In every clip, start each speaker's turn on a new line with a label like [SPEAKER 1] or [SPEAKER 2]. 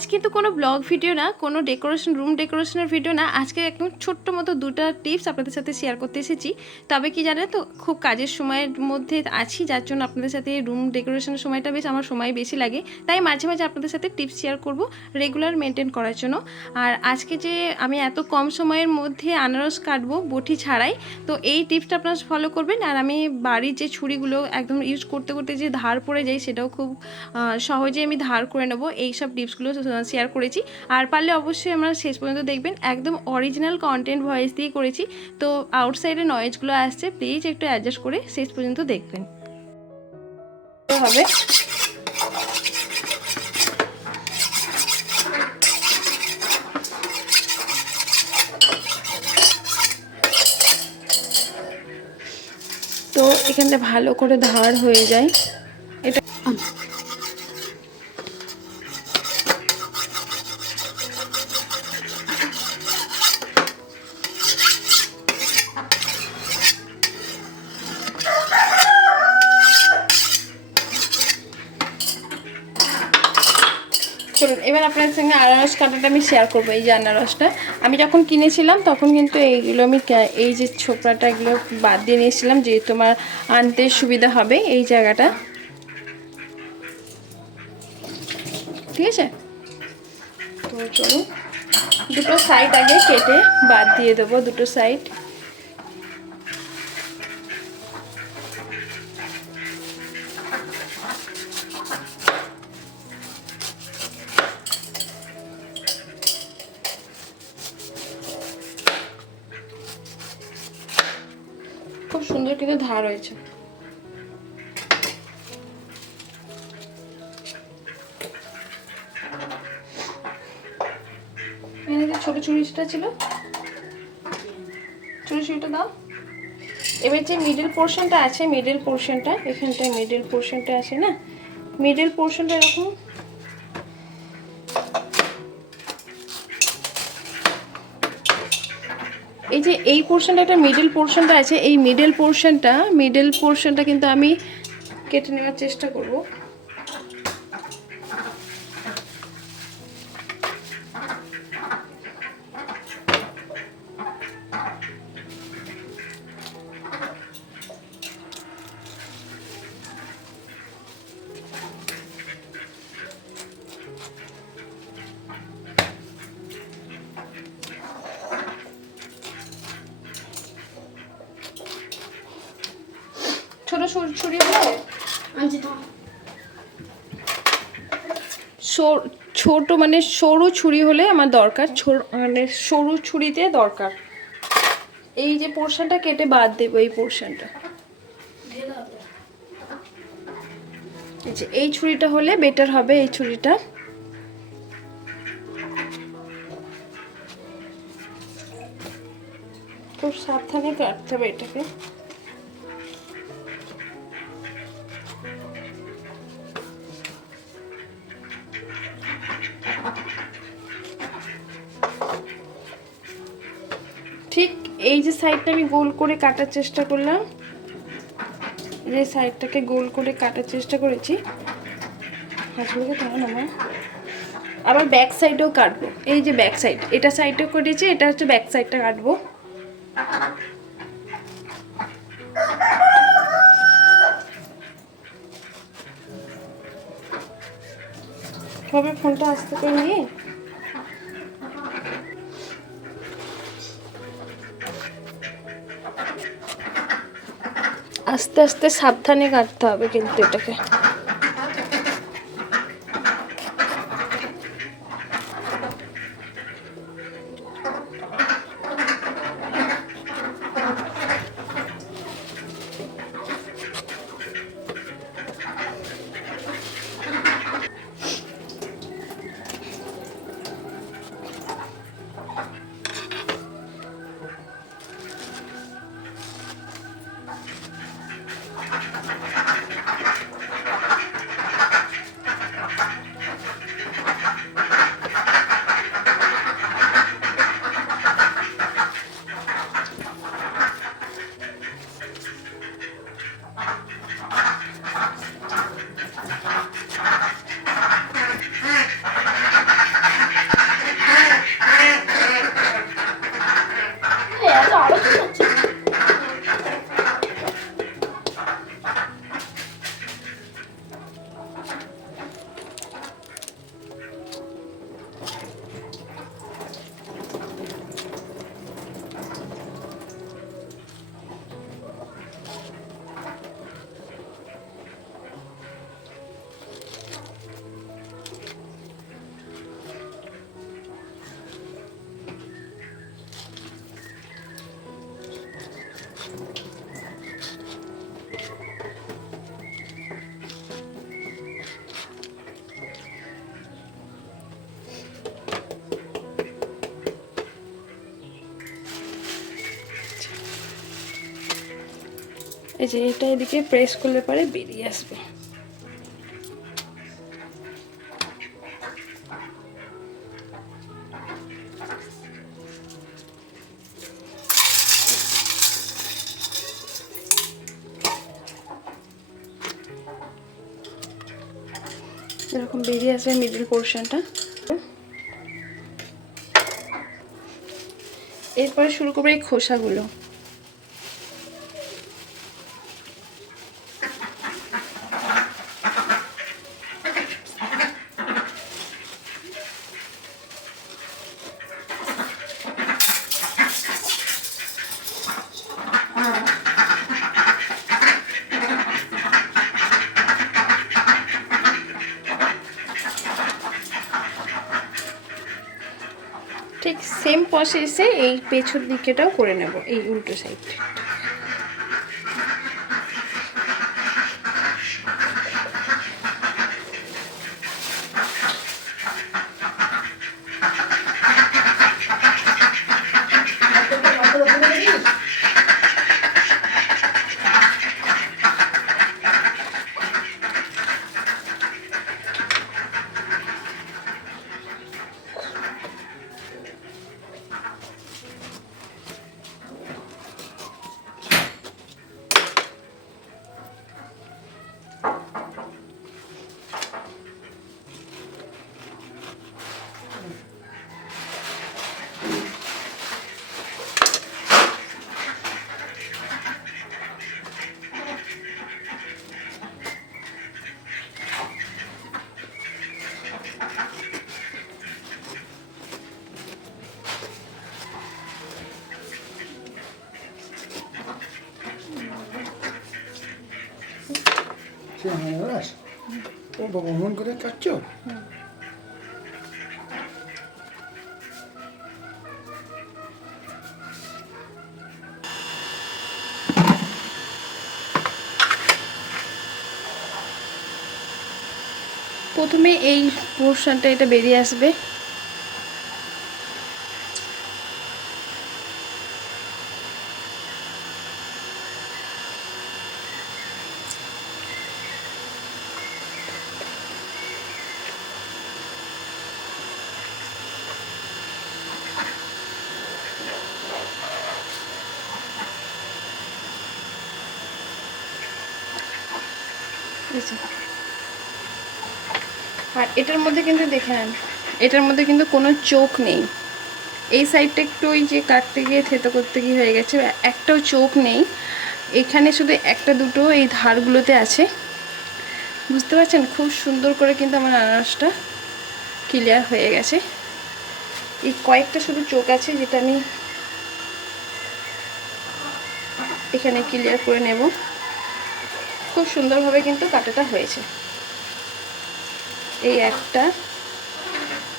[SPEAKER 1] আজ কিন্তু কোনো ব্লগ ভিডিও না, কোনো ডেকোরেশন, রুম ডেকোরেশনের ভিডিও না। আজকে একদম ছোট্ট মতো দুটো টিপস আপনাদের সাথে শেয়ার করতে এসেছি। তবে কি জানেন তো, খুব কাজের সময়ের মধ্যে আছি, যার জন্য আপনাদের সাথে রুম ডেকোরেশনের সময়টা বেশ, আমার সময় বেশি লাগে। তাই মাঝে মাঝে আপনাদের সাথে টিপস শেয়ার করব রেগুলার মেনটেন করার জন্য। আর আজকে যে আমি এত কম সময়ের মধ্যে আনারস কাটবো বটি ছাড়াই, তো এই টিপসটা আপনারা ফলো করবেন। আর আমি বাড়ির যে ছুরিগুলো একদম ইউজ করতে করতে যে ধার পড়ে যাই সেটাও খুব সহজে আমি ধার করে নেব। এই সব টিপসগুলো শেয়ার করেছি। আর পারলে অবশ্যই আমরা শেষ পর্যন্ত দেখবেন। একদম অরিজিনাল কন্টেন্ট ভয়েস দিয়ে করেছি। তো আউটসাইডে নয়েজগুলো আসছে প্লিজ একটু অ্যাডজাস্ট করে শেষ পর্যন্ত দেখবেন। হবে। তো এখানটা ভালো করে ধার হয়ে যায়। এটা চলুন এবার আপনার সঙ্গে আনারস কাটাটা আমি শেয়ার করব, এই যে আনারসটা। আমি যখন কিনেছিলাম, তখন কিন্তু এইগুলো আমি এই যে ছোকরাটা এগুলো বাদ দিয়ে নিয়েছিলাম, যে তোমার আনতে সুবিধা হবে এই জায়গাটা। ঠিক আছে? তো চলুন দুটো সাইড আগে কেটে বাদ দিয়ে দেবো, দুটো সাইড কিন্তু ধার যে ছোট চুড়িটা ছিল চুড়ি চুড়িটা দাও। এবার যে মিডল পোর্শনটা আছে মিডল পোর্শনটা এখানটায় মিডল পোর্শনটা আছে না? মিডল পোর্শনটা এরকম এই যে এই পোর্শনটা একটা মিডল পোর্শনটা আছে, এই মিডল পোর্শনটা মিডল পোর্শনটা কিন্তু আমি কেটে নেওয়ার চেষ্টা করব। ছোট ছুরি- ছুরি হবে
[SPEAKER 2] আনছি তো
[SPEAKER 1] সর- ছোট মানে সরু ছুরি হলে আমার দরকার। মানে সরু ছুরিতে দরকার। এই যে পোর্শনটা কেটে বাদ দেবো এই পোর্শনটা। এই এই ছুরিটা হলে বেটার হবে এই ছুরিটা। খুব সাবধানে কাটতে হবে এটাকে। সাইডটা আমি গোল করে কাটার চেষ্টা করলাম। যে সাইডটাকে গোল করে কাটার চেষ্টা করেছি। আমার? আবার ব্যাক সাইডেও কাটবো। এই যে ব্যাক সাইড, এটা সাইডেও কেটেছি, এটা হচ্ছে ব্যাক সাইডটা কাটবো। তবে ফোনটা আসতে করে নিয়ে আস্তে আস্তে সাবধানে কাটতে হবে কিন্তু এটাকে। এই যে এটা এদিকে প্রেস করলে পরে বেরিয়ে আসবে। এরকম বেরিয়ে আসবে মিডল পোর্শনটা এরপরে শুরু করব এই খোসাগুলো। ঠিক সেম প্রসেসে এই পেছন দিকেটাও করে নেব এই উল্টো সাইড
[SPEAKER 3] Sí, me ও Un poco করে কাটছ?
[SPEAKER 1] প্রথমে এই পোর্শনটা এটা বেরিয়ে আসবে। এই আর এটার মধ্যে কিন্তু দেখে নেন এটার মধ্যে কিন্তু কোনো চোখ নেই। এই সাইডটা একটু ওই যে কাটতে গিয়ে, থেতো করতে গিয়ে হয়ে গেছে। একটাও চোখ নেই। এখানে শুধু একটা দুটো এই ধারগুলোতে আছে। বুঝতে পারছেন? খুব সুন্দর করে কিন্তু আমার আনারসটা ক্লিয়ার হয়ে গেছে। এই কয়েকটা শুধু চোখ আছে, যেটা আমি এখানে ক্লিয়ার করে নেব। খুব সুন্দরভাবে কিন্তু কাটাটা হয়েছে। এই একটা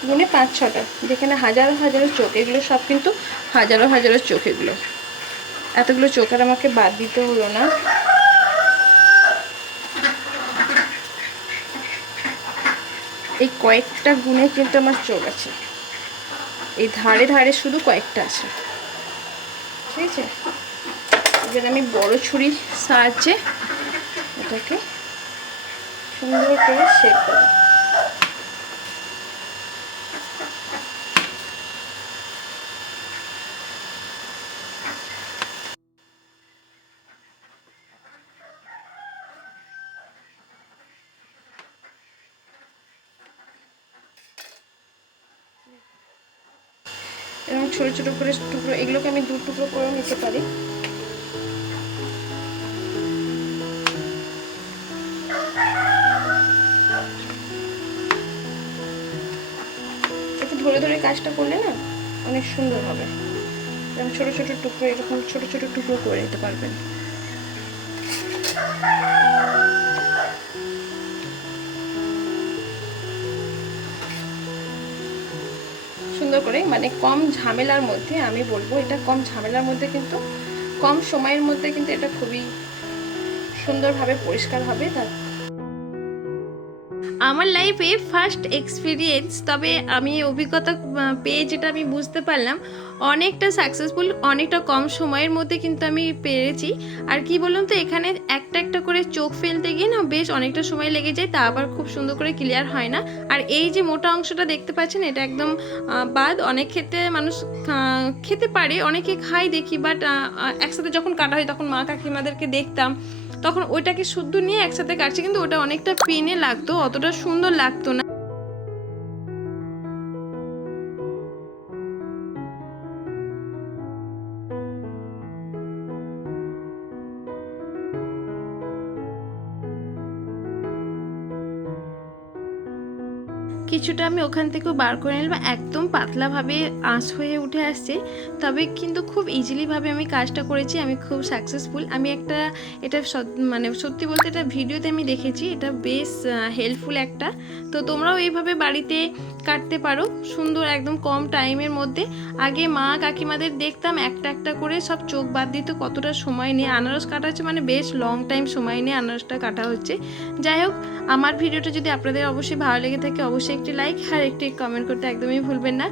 [SPEAKER 1] গুণে পাঁচ, ছটা। যেখানে হাজারো হাজারো চোখ, এগুলো সব কিন্তু হাজারো হাজারো চোখ এগুলো। এতগুলো চোখ আর আমাকে বাদ দিতে হলো না। এই কয়েকটা গুণে কিন্তু আমার চোখ আছে। এই ধারে ধারে শুধু কয়েকটা আছে। ঠিক আছে? এবার আমি বড় ছুরির সাহায্যে এটাকে সুন্দর করে শেপ দেবো। এরকম ছোট ছোট করে টুকরো, এগুলোকে আমি দু টুকরো করে নিতে পারি। ধরে ধরে কাজটা করলে না অনেক সুন্দর হবে। এরকম ছোট ছোট টুকরো, এরকম ছোট ছোট টুকরো করে নিতে পারবেন। সুন্দর করে মানে কম ঝামেলার মধ্যে আমি বলব, এটা কম ঝামেলার মধ্যে কিন্তু, কম সময়ের মধ্যে কিন্তু এটা খুবই সুন্দরভাবে পরিষ্কার হবে। তার আমার লাইফে ফার্স্ট এক্সপিরিয়েন্স তবে আমি অভিজ্ঞতা পেয়ে যেটা আমি বুঝতে পারলাম, অনেকটা সাকসেসফুল অনেকটা কম সময়ের মধ্যে কিন্তু আমি পেরেছি। আর কি বলুন তো, এখানে একটা একটা করে চোখ ফেলতে গিয়ে না বেশ অনেকটা সময় লেগে যায়, তা আবার খুব সুন্দর করে ক্লিয়ার হয় না। আর এই যে মোটা অংশটা দেখতে পাচ্ছেন, এটা একদম বাদ। অনেক ক্ষেত্রে মানুষ খেতে পারে, অনেকে খায় দেখি বাট একসাথে যখন কাটা হয়, তখন মা কাকিমাদেরকে দেখতাম। তখন ওইটাকে শুদ্ধ নিয়ে একসাথে কাটছি, কিন্তু ওটা অনেকটা পেনে লাগতো, অতটা সুন্দর লাগতো না। কিছুটা আমি ওখান থেকেও বার করে নিলাম। একদম পাতলাভাবে আঁশ হয়ে উঠে আসছে। তবে কিন্তু খুব ইজিলিভাবে আমি কাজটা করেছি, আমি খুব সাকসেসফুল আমি একটা, এটা মানে সত্যি বলতে এটা ভিডিওতে আমি দেখেছি, এটা বেশ হেল্পফুল একটা। তো তোমরাও এইভাবে বাড়িতে কাটতে পারো। সুন্দর একদম কম টাইমের মধ্যে। আগে মা কাকিমাদের দেখতাম একটা একটা করে সব চোখ বাদ দিত কতটা সময় নিয়ে। আনারস কাটা হচ্ছে মানে বেশ লং টাইম সময় নিয়ে আনারসটা কাটা হচ্ছে। যাই হোক, আমার ভিডিওটা যদি আপনাদের অবশ্যই ভালো লেগে থাকে, অবশ্যই একটি লাইক আর একটি কমেন্ট করতে একদমই ভুলবেন না।